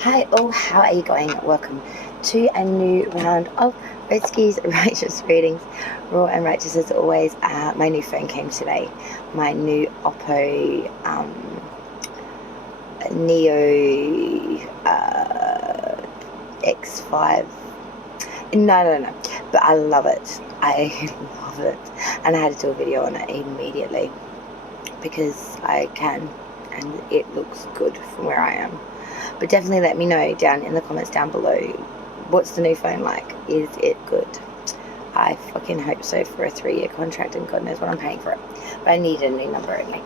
Hi all, how are you going? Welcome to a new round of Redski's Righteous Readings. Raw and righteous as always. My new phone came today. My new Oppo Neo X5. No. But I love it. I love it. And I had to do a video on it immediately because I can, and it looks good from where I am. But definitely let me know down in the comments down below, what's the new phone like? Is it good? I fucking hope so for a 3-year contract, and God knows what I'm paying for it. But I need a new number only.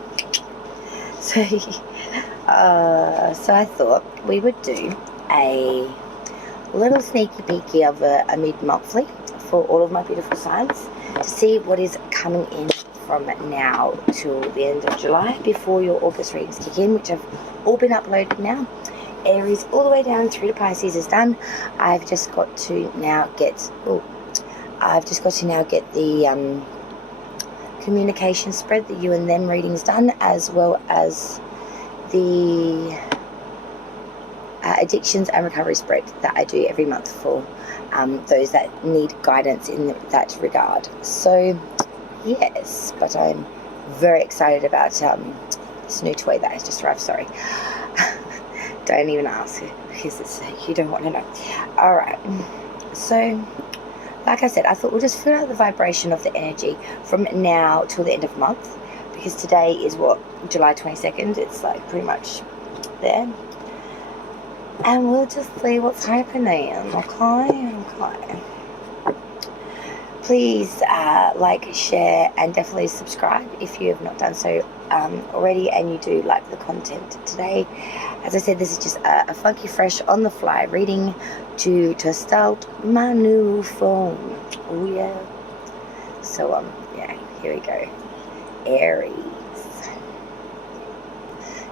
So, so I thought we would do a little sneaky peeky of a mid-monthly for all of my beautiful signs to see what is coming in from now till the end of July before your August readings kick in, which have all been uploaded now. Aries all the way down through to Pisces is done. I've just got to now get the communication spread, the you and them readings done, as well as the addictions and recovery spread that I do every month for those that need guidance in that regard. So yes, but I'm very excited about this new toy that has just arrived. Sorry. Don't even ask because you don't want to know. Alright, so like I said, I thought we'll just feel out the vibration of the energy from now till the end of the month, because today is what, July 22nd. It's like pretty much there, and we'll just see what's happening. Okay. Please like, share, and definitely subscribe if you have not done so already and you do like the content today. As I said, this is just a funky, fresh, on the fly reading to test out my new phone. Oh yeah. So yeah, here we go. Aries.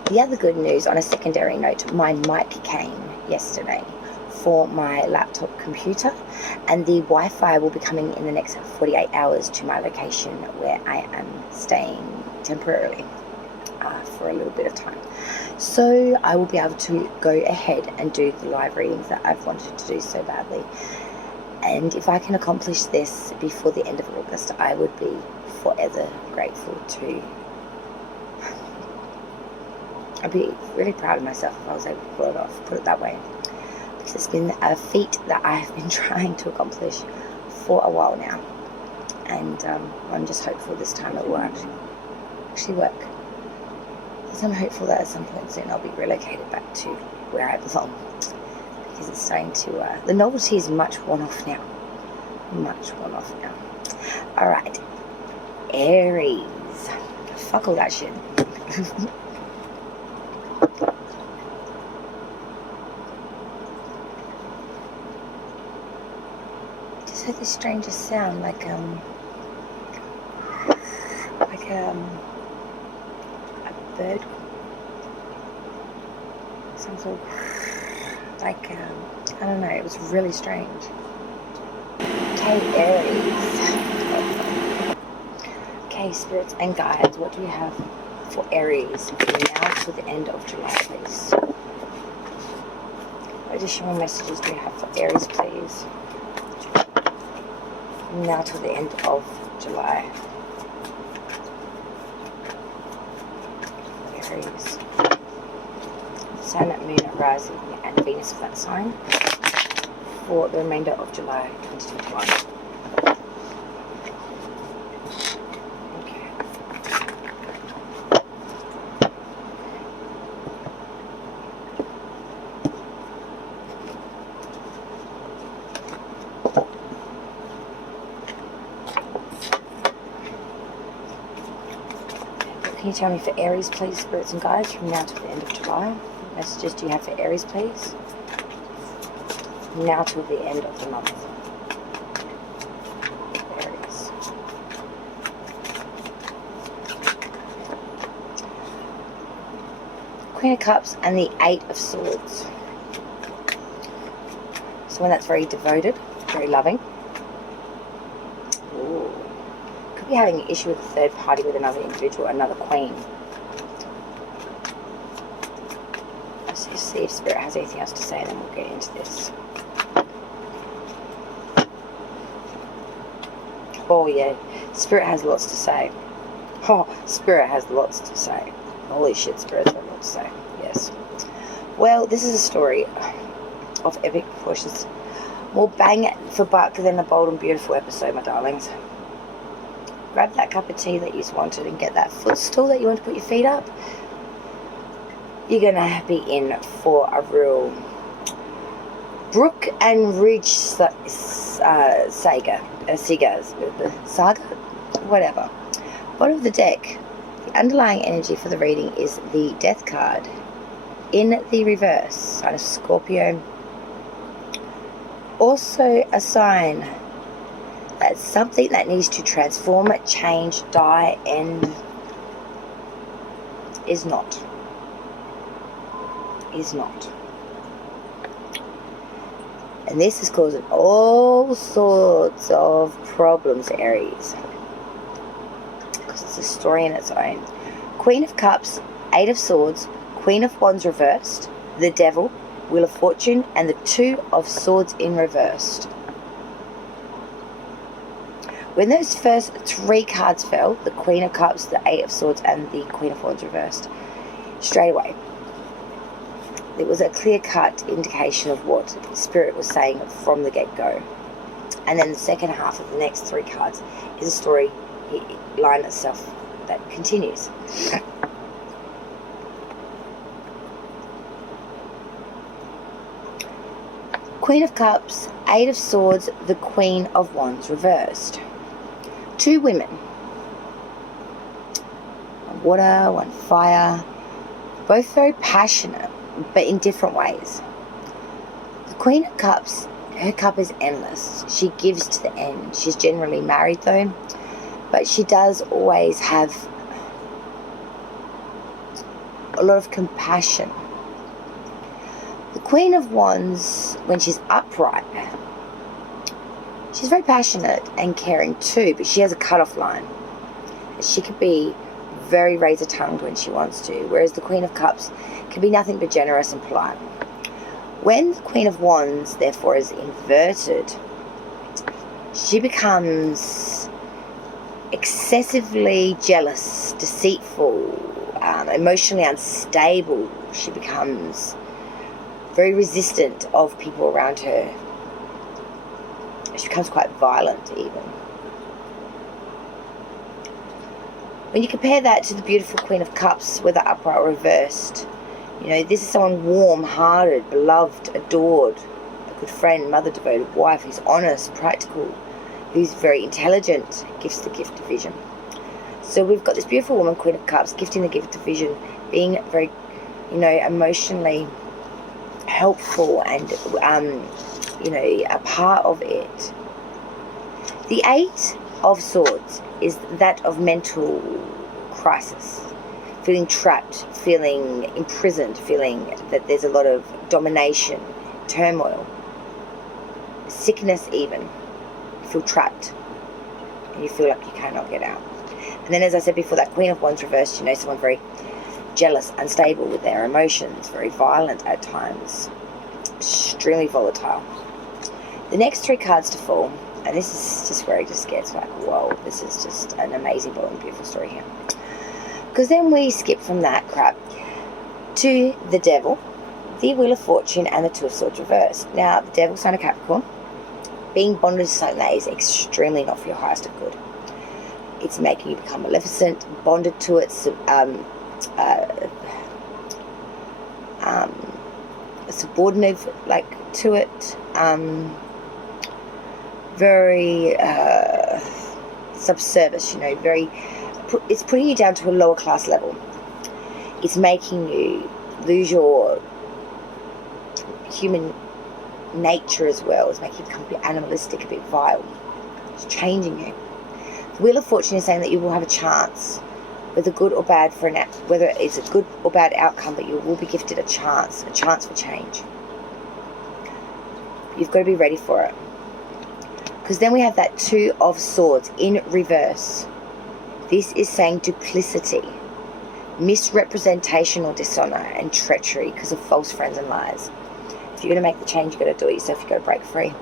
The other good news, on a secondary note, my mic came yesterday for my laptop computer, and the Wi-Fi will be coming in the next 48 hours to my location where I am staying temporarily for a little bit of time. So I will be able to go ahead and do the live readings that I've wanted to do so badly. And if I can accomplish this before the end of August, I would be forever grateful to. I'd be really proud of myself if I was able to pull it off, put it that way. Because it's been a feat that I have been trying to accomplish for a while now. And I'm just hopeful this time it will actually work. Because I'm hopeful that at some point soon I'll be relocated back to where I belong. Because it's starting to, the novelty is much worn off now. Alright. Aries. Fuck all that shit. Just heard the strangest sound, like a bird, some sort of, like, I don't know, it was really strange. Okay, Aries. Okay, spirits and guides, what do we have for Aries from now to the end of July, please? What additional messages do we have for Aries, please? From now to the end of July. Aries. Sun, Moon, Rising, and Venus of that sign for the remainder of July 2021. Okay. Can you tell me for Aries, please, spirits and guides, from now to the end of July? What messages do you have for Aries, please? From now till the end of the month. Aries. Queen of Cups and the 8 of Swords. Someone that's very devoted, very loving. Ooh. Could be having an issue with a third party, with another individual, another queen. Let's see if Spirit has anything else to say, and then we'll get into this. Oh yeah, Spirit has lots to say. Oh, Spirit has lots to say. Holy shit, Spirit's got lots to say. Yes. Well, this is a story of epic proportions. More bang for buck than a bold and beautiful episode, my darlings. Grab that cup of tea that you wanted and get that footstool that you want to put your feet up. You're going to be in for a real Brook and Ridge saga, whatever. Bottom of the deck, the underlying energy for the reading is the Death card in the reverse, sign of Scorpio. Also a sign that something that needs to transform, change, die, end is not. And this is causing all sorts of problems, Aries, because it's a story in its own. Queen of Cups, Eight of Swords, Queen of Wands reversed, the Devil, Wheel of Fortune, and the Two of Swords in reversed. When those first three cards fell, the Queen of Cups, the Eight of Swords, and the Queen of Wands reversed, straight away, it was a clear-cut indication of what Spirit was saying from the get-go. And then the second half of the next three cards is a story line itself that continues. Queen of Cups, Eight of Swords, the Queen of Wands reversed. Two women. One water, one fire. Both very passionate, but in different ways. The Queen of Cups, her cup is endless. She gives to the end. She's generally married though, but she does always have a lot of compassion. The Queen of Wands, when she's upright, she's very passionate and caring too, but she has a cut-off line. She could be very razor-tongued when she wants to, whereas the Queen of Cups can be nothing but generous and polite. When the Queen of Wands, therefore, is inverted, she becomes excessively jealous, deceitful, emotionally unstable. She becomes very resistant of people around her. She becomes quite violent even. When you compare that to the beautiful Queen of Cups, whether upright or reversed, you know, this is someone warm-hearted, beloved, adored, a good friend, mother, devoted wife, who's honest, practical, who's very intelligent, gives the gift of vision. So we've got this beautiful woman, Queen of Cups, gifting the gift of vision, being very, you know, emotionally helpful and, you know, a part of it. The Eight of Swords is that of mental crisis, feeling trapped, feeling imprisoned, feeling that there's a lot of domination, turmoil, sickness even. You feel trapped and you feel like you cannot get out. And then, as I said before, that Queen of Wands reversed, you know, someone very jealous, unstable with their emotions, very violent at times, extremely volatile. The next three cards to fall, and this is just where it just gets like, whoa, this is just an amazing, bold and beautiful story here. Because then we skip from that crap to the Devil, the Wheel of Fortune, and the Two of Swords reversed. Now, the Devil, sign of Capricorn, being bonded to something that is extremely not for your highest of good. It's making you become maleficent, bonded to it, subordinate, like, to it, very subservious, you know, very, it's putting you down to a lower class level. It's making you lose your human nature as well. It's making you become a bit animalistic, a bit vile. It's changing you. The Wheel of Fortune is saying that you will have a chance, whether good or bad, whether it's a good or bad outcome, but you will be gifted a chance for change. You've got to be ready for it. Because then we have that Two of Swords in reverse. This is saying duplicity. misrepresentation or dishonor and treachery because of false friends and lies. If you're going to make the change, you've got to do it yourself. You've got to break free.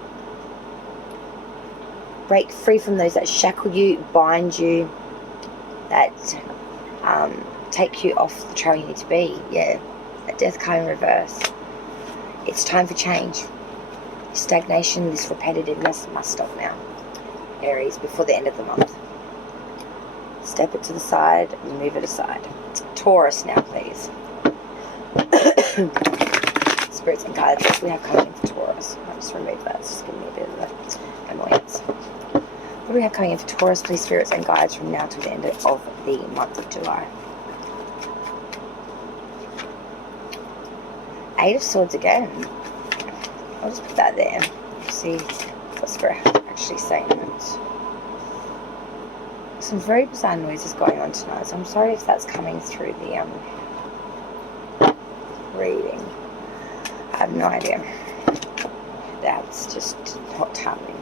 Break free from those that shackle you, bind you, that take you off the trail you need to be. Yeah, that death card in reverse. It's time for change. Stagnation, this repetitiveness must stop now. Aries, before the end of the month. Step it to the side, move it aside. Taurus now, please. Spirits and guides, what do we have coming in for Taurus? I'll just remove that, it's just giving me a bit of annoyance. What do we have coming in for Taurus, please, spirits and guides, from now to the end of the month of July? 8 of Swords again. I'll just put that there. See what Spirit actually saying it. Some very bizarre noises going on tonight, so I'm sorry if that's coming through the reading. I have no idea. That's just hot timing.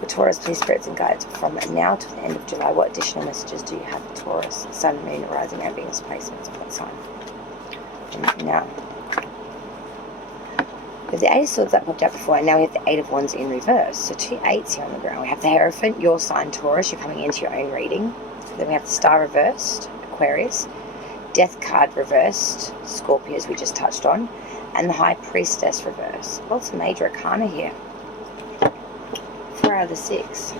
For Taurus, please, spirits and guides, from now to the end of July, what additional messages do you have for Taurus? Sun, Moon, Rising, and Venus placements of that sign. And now, with the 8 of Swords that popped out before, and now we have the 8 of Wands in reverse. So 2 8s here on the ground. We have the Hierophant, your sign Taurus, you're coming into your own reading. Then we have the Star reversed, Aquarius. Death card reversed, Scorpio, as we just touched on. And the High Priestess reversed. Lots of major arcana here. 4 out of the 6.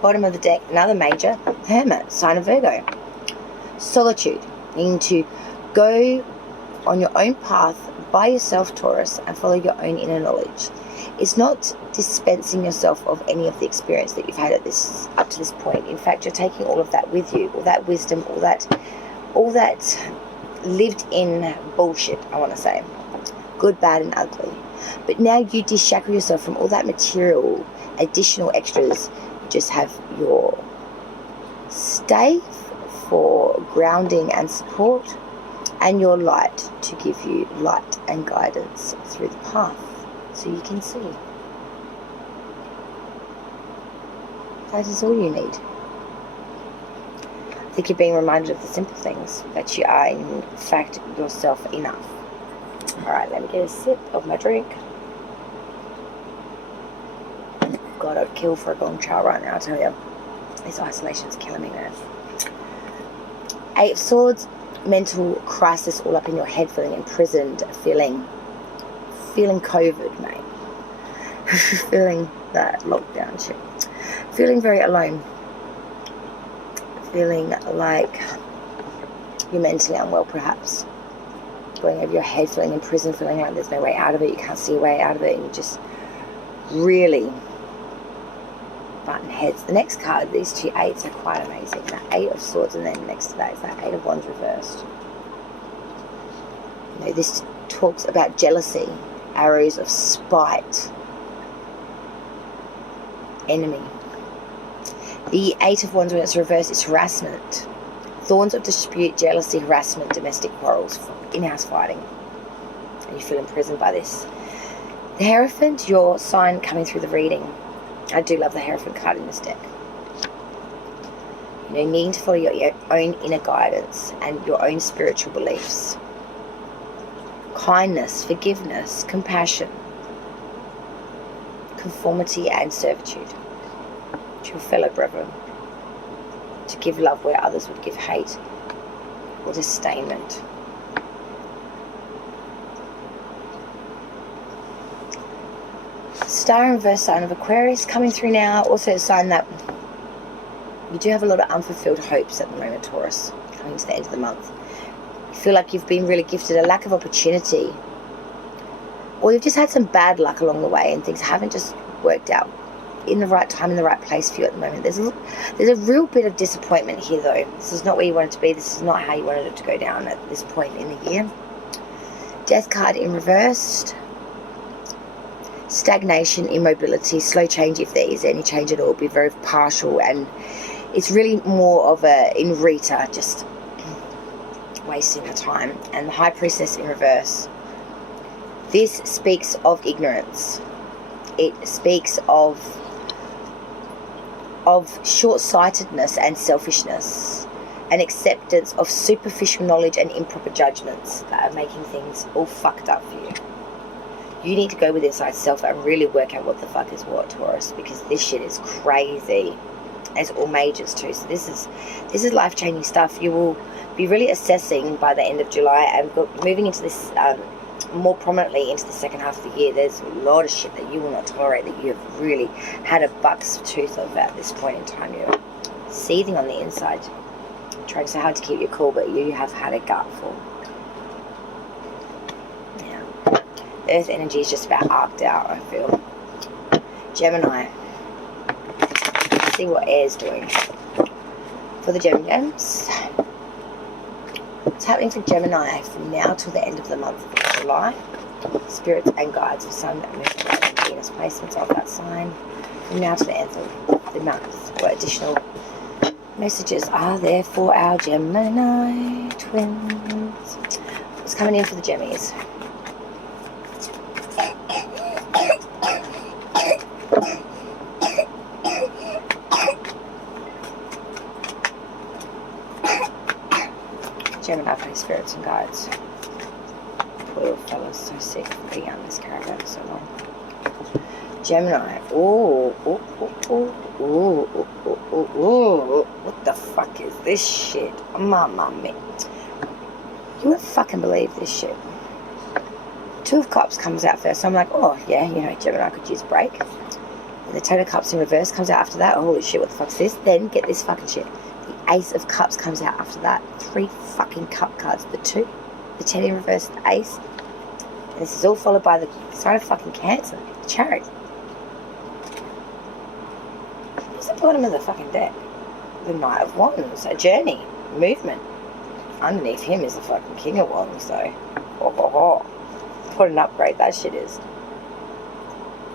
Bottom of the deck, another major, Hermit, sign of Virgo. Solitude, needing to go on your own path by yourself, Taurus, and follow your own inner knowledge. It's not dispensing yourself of any of the experience that you've had up to this point. In fact, you're taking all of that with you, all that wisdom, all that lived in bullshit, I want to say. Good, bad, and ugly. But now you deshackle yourself from all that material, additional extras. You just have your stave for grounding and support, and your light to give you light and guidance through the path so you can see. That is all you need. I think you're being reminded of the simple things, that you are in fact yourself enough. Alright, let me get a sip of my drink. God, I'd kill for a gong cha right now, I tell you. This isolation's killing me, man. 8 of Swords, mental crisis all up in your head, feeling imprisoned, feeling COVID, mate. Feeling that lockdown shit. Feeling very alone. Feeling like you're mentally unwell, perhaps. Going over your head, feeling imprisoned, feeling like there's no way out of it, you can't see a way out of it, and you just really button heads. The next card, these 2 8s are quite amazing. That 8 of Swords, and then next to that is that 8 of Wands reversed. You know, this talks about jealousy, arrows of spite, enemy. The 8 of Wands, when it's reversed, is harassment, thorns of dispute, jealousy, harassment, domestic quarrels, in-house fighting, and you feel imprisoned by this. The Hierophant, your sign coming through the reading. I do love the Hierophant card in this deck. You know, needing to follow your own inner guidance and your own spiritual beliefs. Kindness, forgiveness, compassion, conformity and servitude to your fellow brethren. To give love where others would give hate or disdainment. Star in reverse, sign of Aquarius coming through now. Also a sign that you do have a lot of unfulfilled hopes at the moment, Taurus, coming to the end of the month. You feel like you've been really gifted a lack of opportunity, or you've just had some bad luck along the way and things haven't just worked out in the right time, in the right place for you at the moment. There's a real bit of disappointment here, though. This is not where you wanted to be. This is not how you wanted it to go down at this point in the year. Death card in reversed. Stagnation, immobility, slow change, if there is any change at all, be very partial, and it's really more of a in Rita, just wasting her time. And the High Priestess in reverse. This speaks of ignorance. It speaks of short-sightedness and selfishness. an acceptance of superficial knowledge and improper judgments that are making things all fucked up for you. You need to go with inside self and really work out what the fuck is what, Taurus, because this shit is crazy. It's all majors too. So this is life-changing stuff. You will be really assessing by the end of July and moving into this more prominently into the second half of the year. There's a lot of shit that you will not tolerate, that you have really had a buck's tooth of at this point in time. You're seething on the inside, trying so hard to keep you cool, but you have had a gutful. Yeah. Earth energy is just about arced out, I feel. Gemini. Let's see what air's doing. For the Geminis, what's happening for Gemini from now till the end of the month of July? Spirits and guides of Sun, Moon, and Venus placements of that sign. From now to the end of the month, what additional messages are there for our Gemini twins? What's coming in for the Gemmies? Gemini for his spirits and guides. Poor little fella's so sick of being on this caravan for so long. Gemini. Ooh, ooh, ooh, ooh, ooh, ooh, ooh, ooh. What the fuck is this shit? Mama mia. You wouldn't fucking believe this shit. Two of Cups comes out first. So I'm like, oh yeah, you know, Gemini could use a break. And the Ten of Cups in reverse comes out after that. Oh, holy shit, what the fuck's this? Then get this fucking shit. The Ace of Cups comes out after that. 3 fucking cup cards. The 2, the 10 in reverse, the Ace. And this is all followed by the sign of fucking Cancer, the Chariot. What's the bottom of the fucking deck? The Knight of Wands, a journey, movement. Underneath him is the fucking King of Wands, so what an upgrade that shit is.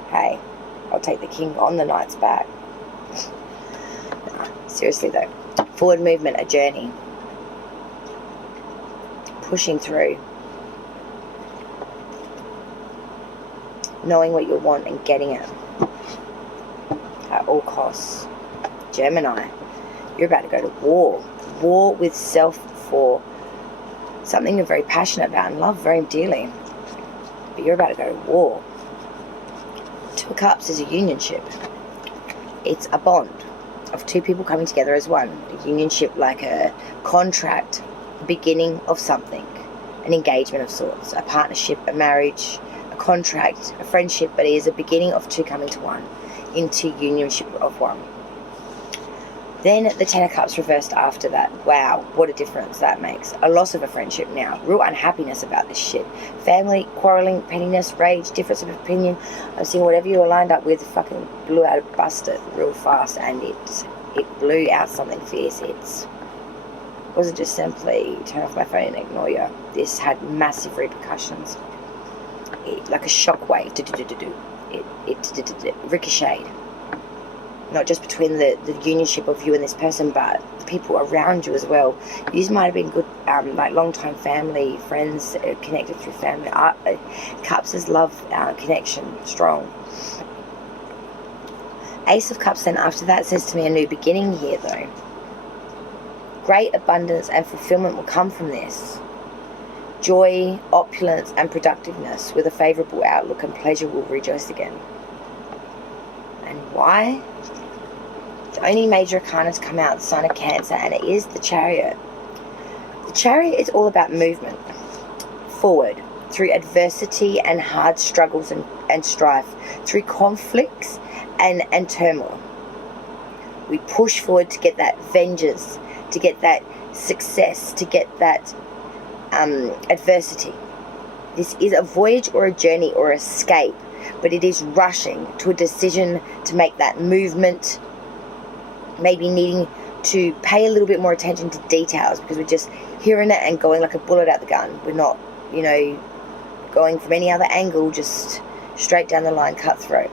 Hey, I'll take the King on the Knight's back. Nah, seriously though. Forward movement, a journey. Pushing through. Knowing what you want and getting it. At all costs. Gemini, you're about to go to war. War with self for something you're very passionate about and love very dearly. But you're about to go to war. 2 of Cups is a unionship. It's a bond of 2 people coming together as one. A unionship, like a contract, the beginning of something, an engagement of sorts, a partnership, a marriage, a contract, a friendship, but it is a beginning of 2 coming to one, into unionship of one. Then the Ten of Cups reversed after that. Wow, what a difference that makes. A loss of a friendship now. Real unhappiness about this shit. Family, quarrelling, pettiness, rage, difference of opinion. I'm seeing whatever you were lined up with fucking blew out, busted real fast, and it blew out something fierce. It wasn't just simply turn off my phone and ignore you. This had massive repercussions. Like a shockwave. It ricocheted. Not just between the unionship of you and this person, but the people around you as well. You might have been good, like long-time family, friends, connected through family. Cups is love connection, strong. Ace of Cups then after that says to me a new beginning here though. Great abundance and fulfillment will come from this. Joy, opulence and productiveness with a favourable outlook, and pleasure will rejoice again. And why? The only major arcana to come out, the sign of Cancer, and it is the Chariot. The Chariot is all about movement forward through adversity and hard struggles and strife, through conflicts and turmoil. We push forward to get that vengeance, to get that success, to get that adversity. This is a voyage or a journey or escape, but it is rushing to a decision to make that movement, maybe needing to pay a little bit more attention to details because we're just hearing it and going like a bullet out the gun. We're not, you know, going from any other angle, just straight down the line, cutthroat.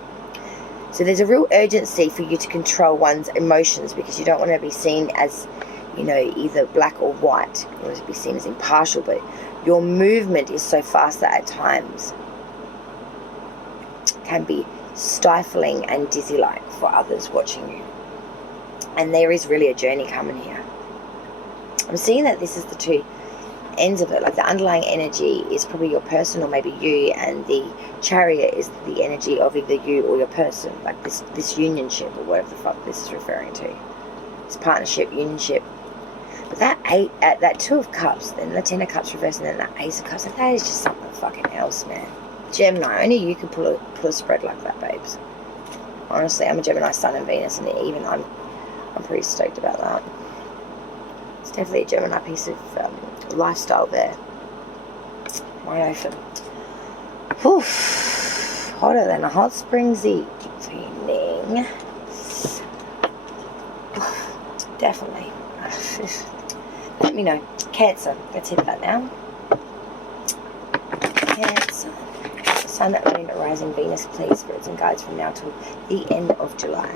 So there's a real urgency for you to control one's emotions because you don't want to be seen as, you know, either black or white. You want to be seen as impartial, but your movement is so fast that at times can be stifling and dizzy-like for others watching you. And there is really a journey coming here. I'm seeing that this is the two ends of it. Like the underlying energy is probably your person or maybe you, and the Chariot is the energy of either you or your person. Like this unionship or whatever the fuck this is referring to. This partnership, unionship. But that that Two of Cups, then the Ten of Cups reversed, and then that Ace of Cups, like that is just something fucking else, man. Gemini, only you can pull a spread like that, babes. Honestly, I'm a Gemini Sun and Venus, and even I'm pretty stoked about that. It's definitely a Gemini piece of lifestyle there. Wide open. Whew. Hotter than a hot spring's evening. Definitely. Let me know. Cancer. Let's hit that now. Cancer. Sun, Moon, rising, Venus, please, spirits and guides from now till the end of July.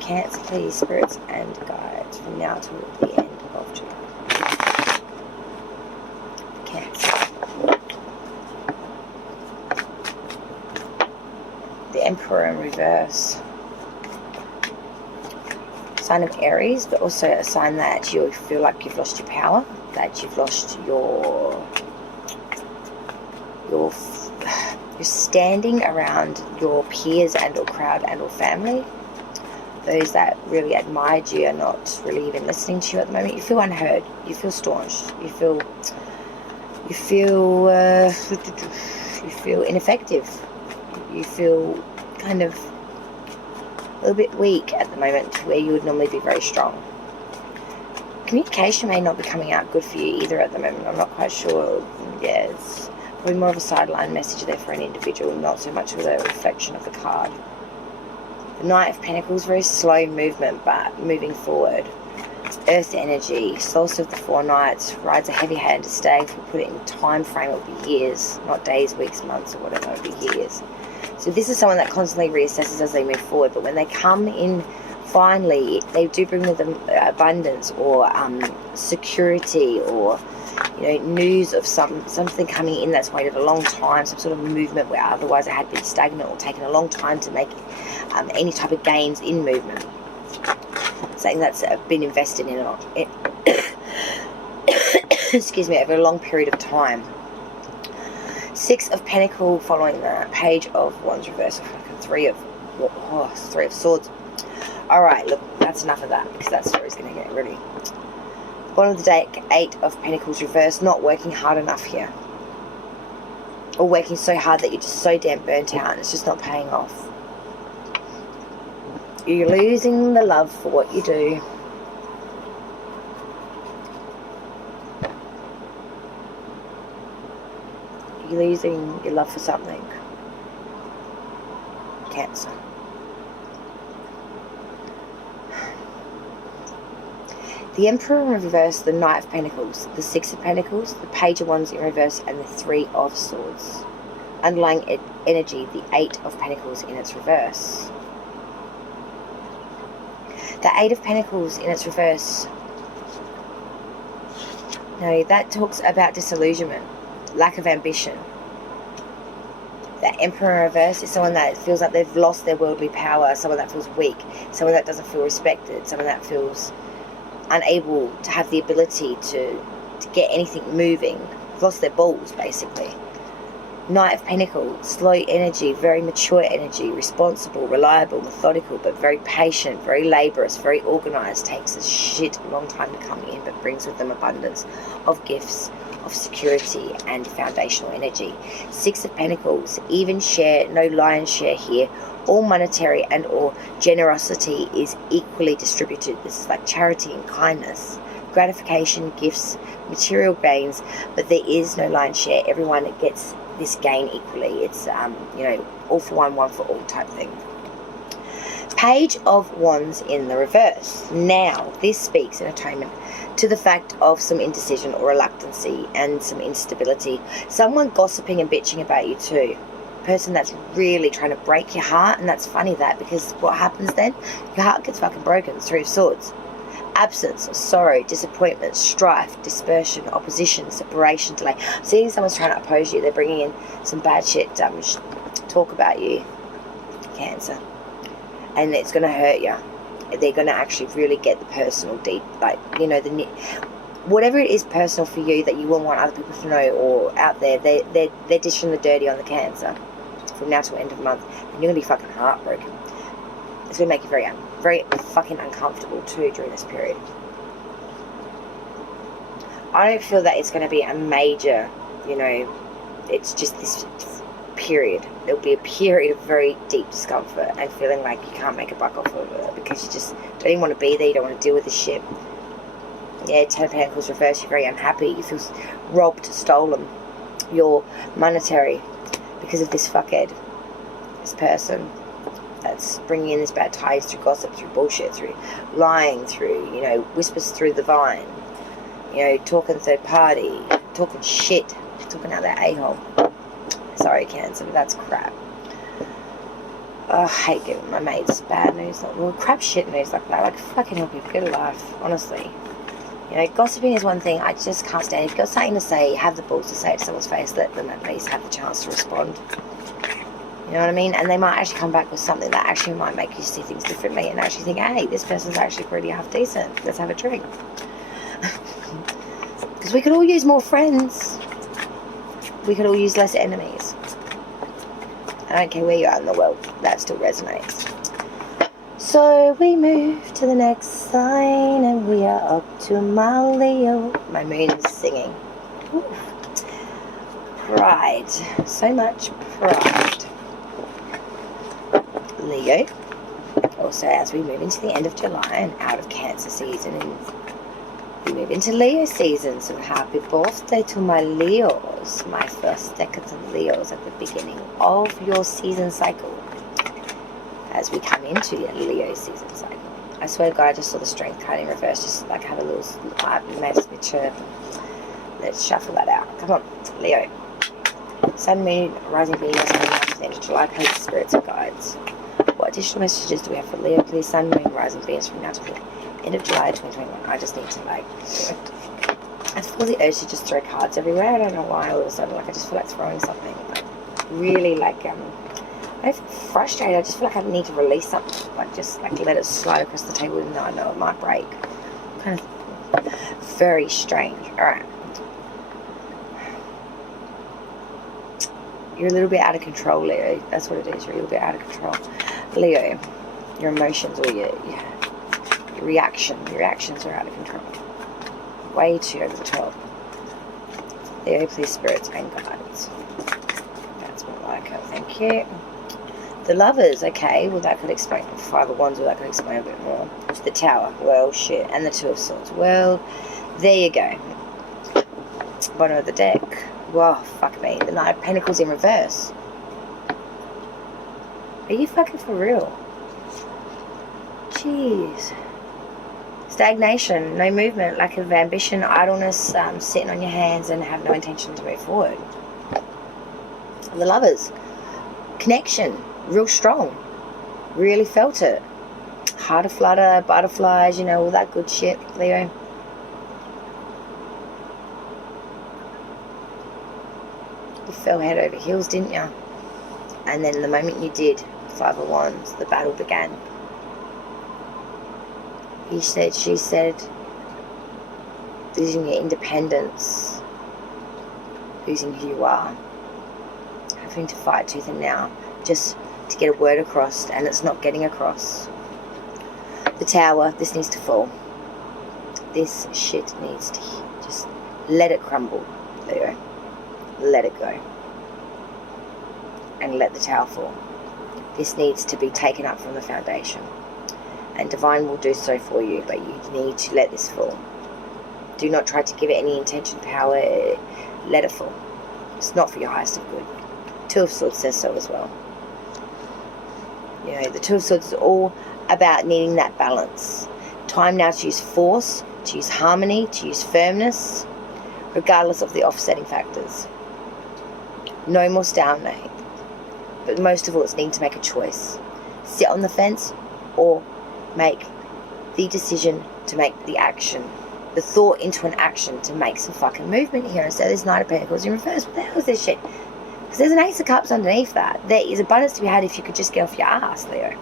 Cancer, please, spirits and guides from now till the end of July. Cancer. The Emperor in reverse. Sign of Aries, but also a sign that you feel like you've lost your power, that you've lost your standing around your peers and or crowd and or family. Those that really admired you are not really even listening to you at the moment. You feel unheard. You feel staunched. You feel ineffective. You feel kind of a little bit weak at the moment, where you would normally be very strong. Communication may not be coming out good for you either at the moment. I'm not quite sure. Yeah, it's probably more of a sideline message there for an individual, not so much of a reflection of the card. The Knight of Pentacles, very slow movement, but moving forward. Earth energy, source of the Four Knights, rides a heavy hand to stay. If we put it in time frame, it will be years, not days, weeks, months, or whatever. It will be years. So this is someone that constantly reassesses as they move forward, but when they come in finally, they do bring with them abundance or security, or news of something coming in that's waited a long time, some sort of movement where otherwise it had been stagnant or taken a long time to make any type of gains in movement. Something that's been invested in excuse me, over a long period of time. Six of Pentacles following that. Page of Wands reverse. Three of Swords. Alright, look, that's enough of that, because that story's going to get really... Bottom of the deck, Eight of Pentacles reverse. Not working hard enough here. Or working so hard that you're just so damn burnt out and it's just not paying off. You're losing the love for what you do. You're losing your love for something. Cancer. The Emperor in reverse, the Knight of Pentacles, the Six of Pentacles, the Page of Wands in reverse, and the Three of Swords. Underlying energy, the Eight of Pentacles in its reverse. The Eight of Pentacles in its reverse. No, that talks about disillusionment, lack of ambition. The Emperor in reverse is someone that feels like they've lost their worldly power, someone that feels weak, someone that doesn't feel respected, someone that feels unable to have the ability to get anything moving. They've lost their balls, basically. Knight of Pentacles, slow energy, very mature energy, responsible, reliable, methodical, but very patient, very laborious, very organized, takes a shit long time to come in, but brings with them abundance of gifts, of security and foundational energy. Six of Pentacles, even share, no lion's share here. All monetary and or generosity is equally distributed. This is like charity and kindness, gratification, gifts, material gains, but there is no lion's share. Everyone gets this gain equally. It's all for one for all type thing. Page of Wands in the reverse. Now this speaks in atonement to the fact of some indecision or reluctancy and some instability. Someone gossiping and bitching about you too. Person that's really trying to break your heart, and that's funny that, because what happens then? Your heart gets fucking broken. Three of Swords. Absence, sorrow, disappointment, strife, dispersion, opposition, separation, delay. Seeing someone's trying to oppose you, they're bringing in some bad shit, talk about you, Cancer, and it's going to hurt you. they're going to actually really get the personal deep, like, you know, whatever it is personal for you that you wouldn't want other people to know or out there, they're dishing the dirty on the Cancer from now to the end of the month, and you're going to be fucking heartbroken. It's going to make you very fucking uncomfortable too during this period. I don't feel that it's going to be a major, you know, it's just this period. There'll be a period of very deep discomfort and feeling like you can't make a buck off of it because you just don't even want to be there, you don't want to deal with this shit. Yeah, 10 of Pentacles reversed, you're very unhappy, you feel robbed, stolen. You're monetary because of this fuckhead, this person that's bringing in this bad ties through gossip, through bullshit, through lying, through, you know, whispers through the vine, you know, talking third party, talking shit, talking out that a-hole. Sorry, Cancer, but that's crap. Oh, I hate giving my mates bad news, like, well, crap shit news like that. Like, fucking help people get a life, honestly. You know, gossiping is one thing I just can't stand. If you've got something to say, have the balls to say it to someone's face, let them at least have the chance to respond. You know what I mean? And they might actually come back with something that actually might make you see things differently and actually think, hey, this person's actually pretty half decent. Let's have a drink. Because we could all use more friends. We could all use less enemies. I don't care where you are in the world, that still resonates. So we move to the next sign and we are up to my Leo. My moon is singing. Ooh. Pride. So much pride. Leo. Also, as we move into the end of July and out of Cancer season, and we move into Leo season. So happy birthday to my Leos. My first decade of Leos at the beginning of your season cycle. As we come into your Leo season cycle. I swear to God, I just saw the Strength card in reverse, just like have a little mess with chirp. Let's shuffle that out. Come on, Leo. Sun, Moon, Rising, Venus, and the end of July, please, spirits and guides. What additional messages do we have for Leo, please? Sun, Moon, Rising, Venus from now to the end of July 2021. I just need to, like, I feel the urge to just throw cards everywhere. I don't know why all of a sudden, like, I just feel like throwing something, like, really, like, I feel frustrated. I just feel like I need to release something. Like, just, like, let it slide across the table even though I know it might break. Kind of very strange. Alright. You're a little bit out of control, Leo. That's what it is. You're a little bit out of control. Leo, your emotions or your reactions are out of control. Way too over the top. Leo, please, spirits and guides. That's more like it. Thank you. The Lovers, okay, well that could explain. Five of Wands, well that could explain a bit more. The Tower, well shit, and the Two of Swords, well, there you go. Bottom of the deck, wow, fuck me. The Knight of Pentacles in reverse. Are you fucking for real? Jeez. Stagnation, no movement, lack of ambition, idleness, sitting on your hands and have no intention to move forward. The Lovers, connection. Real strong. Really felt it. Heart a flutter, butterflies, you know, all that good shit, Leo. You fell head over heels, didn't you? And then the moment you did, Five of Wands, the battle began. He said, she said, losing your independence, losing who you are, having to fight tooth and nail, just to get a word across, and it's not getting across. The Tower, this needs to fall. This shit needs to just let it crumble, Leo. Let it go. And let the Tower fall. This needs to be taken up from the foundation. And Divine will do so for you, but you need to let this fall. Do not try to give it any intention, power. Let it fall. It's not for your highest of good. Two of Swords says so as well. You know, the Two of Swords is all about needing that balance. Time now to use force, to use harmony, to use firmness, regardless of the offsetting factors. No more stalemate. But most of all, it's needing to make a choice. Sit on the fence or make the decision to make the action. The thought into an action to make some fucking movement here. Instead of this Knight of Pentacles in reverse. What the hell is this shit? Because there's an Ace of Cups underneath that. There is abundance to be had if you could just get off your ass, Leo.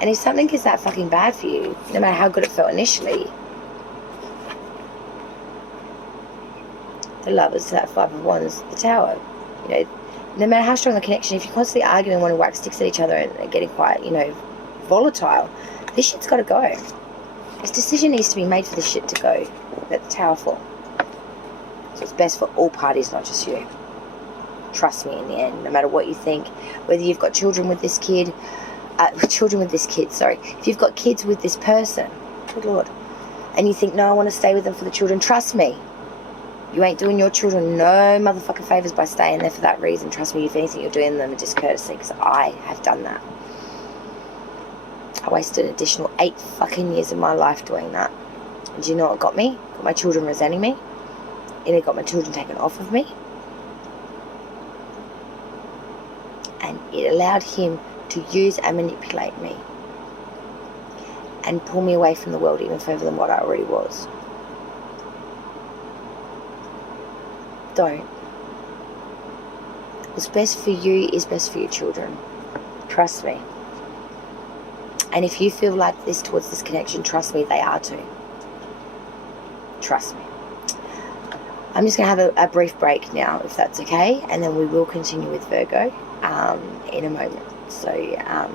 And if something is that fucking bad for you, no matter how good it felt initially, the Lovers to that Five of Wands, the Tower, you know, no matter how strong the connection, if you're constantly arguing and want to whack sticks at each other and getting quite, you know, volatile, this shit's got to go. This decision needs to be made for this shit to go. Let the Tower fall. So it's best for all parties, not just you. Trust me, in the end, no matter what you think, whether you've got children with this kid, if you've got kids with this person, good Lord, and you think, no, I want to stay with them for the children, trust me, you ain't doing your children no motherfucking favours by staying there for that reason. Trust me, if anything, you're doing them a discourtesy, because I have done that. I wasted an additional 8 fucking years of my life doing that. And do you know what got me? Got my children resenting me. And it got my children taken off of me. And it allowed him to use and manipulate me. And pull me away from the world even further than what I already was. Don't. What's best for you is best for your children. Trust me. And if you feel like this towards this connection, trust me, they are too. Trust me. I'm just going to have a brief break now, if that's okay, and then we will continue with Virgo in a moment. So, yeah,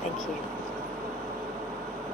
thank you.